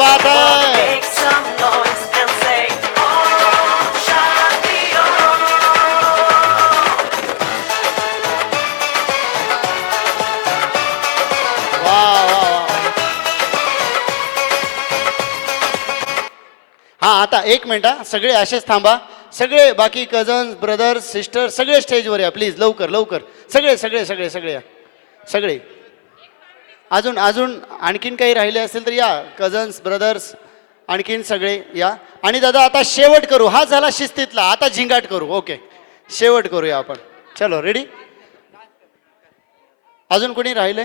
बात है. Make some noise and say, oh, Shanti, हा आता एक मिनिट हा, सगळे असेच थांबा. सगळे बाकी कझन्स ब्रदर्स सिस्टर सगळे स्टेजवर या प्लीज. लवकर लवकर सगळे सगळे सगळे सगळे या सगळे. अजून अजून आणखीन काही राहिले असेल तर या. कझन्स ब्रदर्स आणखीन सगळे या. आणि दादा आता शेवट करू. हा झाला शिस्तीतला. आता झिंगाट करू. ओके शेवट करूया आपण. चलो रेडी. अजून कोणी राहिले?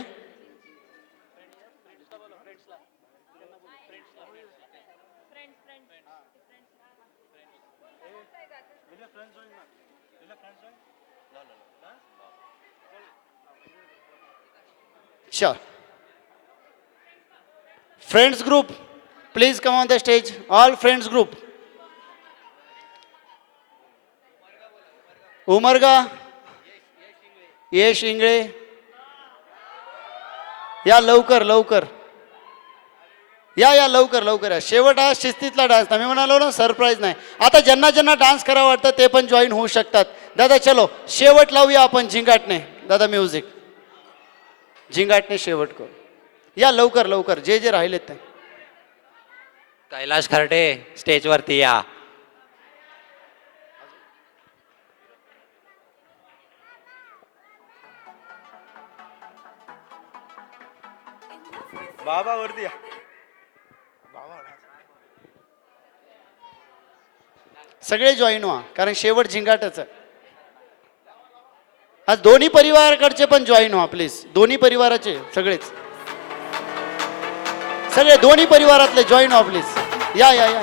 Sure. Friends group, please come on the stage. All friends group. Umarga, यश इंगळे या लवकर लवकर या या लवकर लवकर या. शेवट हा शिस्तीतला डान्स. मी म्हणालो ना सरप्राईज नाही. आता ज्यांना ज्यांना डान्स करावं वाटतं ते पण जॉईन होऊ शकतात. दादा चलो शेवट लावूया आपण झिंगाटने. दादा म्युझिक झिंगाटने शेवट करू. या लवकर लवकर जे जे राहिलेत ते. कैलाश खर्डे स्टेजवरती या. बाबा वरती या. सगळे जॉईन व्हा कारण शेवट झिंगाटच आहे. आज दोन्ही परिवाराकडचे पण जॉईन व्हा प्लीज. दोन्ही परिवाराचे सगळेच सगळे दोन्ही परिवारातले जॉईन व्हा प्लीज. या या या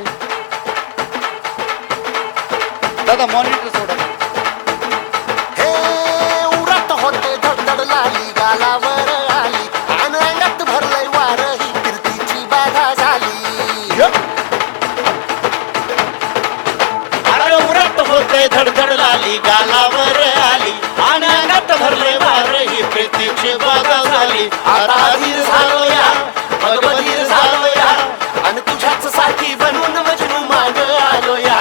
दादा मॉनिटर सोडा. हे उरत होते धडधड लाली गालावर आली आणि अंगात भरलंय वार ही कीर्तीची बाधा झाली. अरे उरत होते धडधड लाली गालावर आली आणि अंगात भरले वार ही प्रीतीची बाधा झाली. आता धीर झालो या मग बधीर झालो या आणि तुझ्याच साथी बनून मजनू माग आलो या.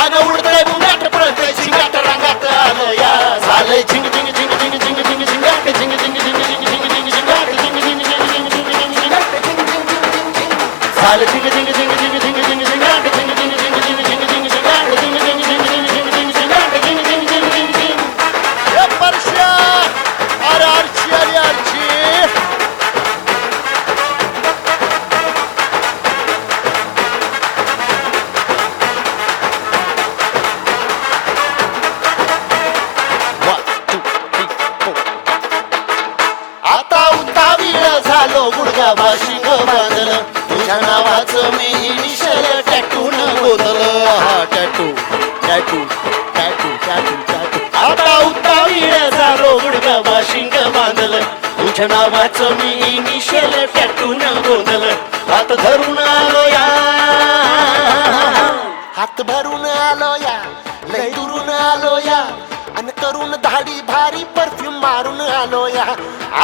आग उडतंय मुंगाट पळतंय झिंगाट रंगात आलो या. झालंय झिंग झिंग झिंग झिंग झिंग झिंग झिंगाट झिंग झिंग झिंग झिंग झिंग झिंग झिंगाट झिंग झिंग झिंग झिंग झिंग झिंग झिंगाट झालं झिंग झिंग झिंग झिंग झिंग झिंग झिंगाट झिंग झिंग झिंग झिंग झिंग झिंग झिंगाट झिंग झिंग झिंग झिंग झिंग झिंग झिंगाट झिंग झिंग झिंग झिंग झिंग. हे परश्या अरे आरची आली आरची. आता उतावीळ झालो गुडघा भाशिंग बांधलं तुझ्या नावाचं मी इनिशियल टॅटून गोतलं. हा tattoo tattoo tattoo tattoo tattoo. आता उतावीळ झालो गुडघा भाशिंग बांधलं तुझ्या नावाचं मी इनिशियल टॅटून गोतलं. हात धरून आलो या हात भरून आलो या लय दुरून आलो या आणि करून धाडी भारी परफ्यूम मारून आलो या.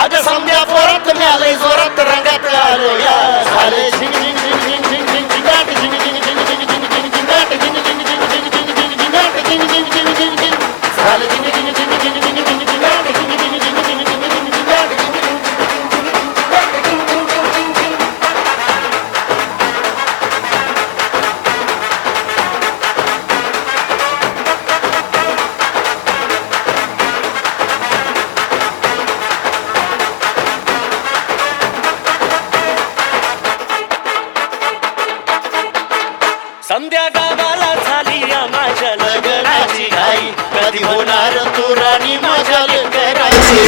आज समजा परत मिळालंय जोरात रंगात आलो या. झाले झिंग झिंग झिंग झिंग झिंग झिंग झिंगाट झिंग झिंग झिंग झिंग झिंग झिंग झिंगाट झिंग झिंग झिंग झिंग झिंग झिंग झिंगाट झिंग झिंग झिंग झिंग झिंग. झाले झिंग झिंग झिंग झिंग झिंग झिंग झिंगाट झिंग झिंग झिंग झिंग झिंग झिंग झिंगाट. संध्या गावाला झाली या माझ्या लग्नाची घाई. कधी होणार तू राणी माझ्या लेकराची.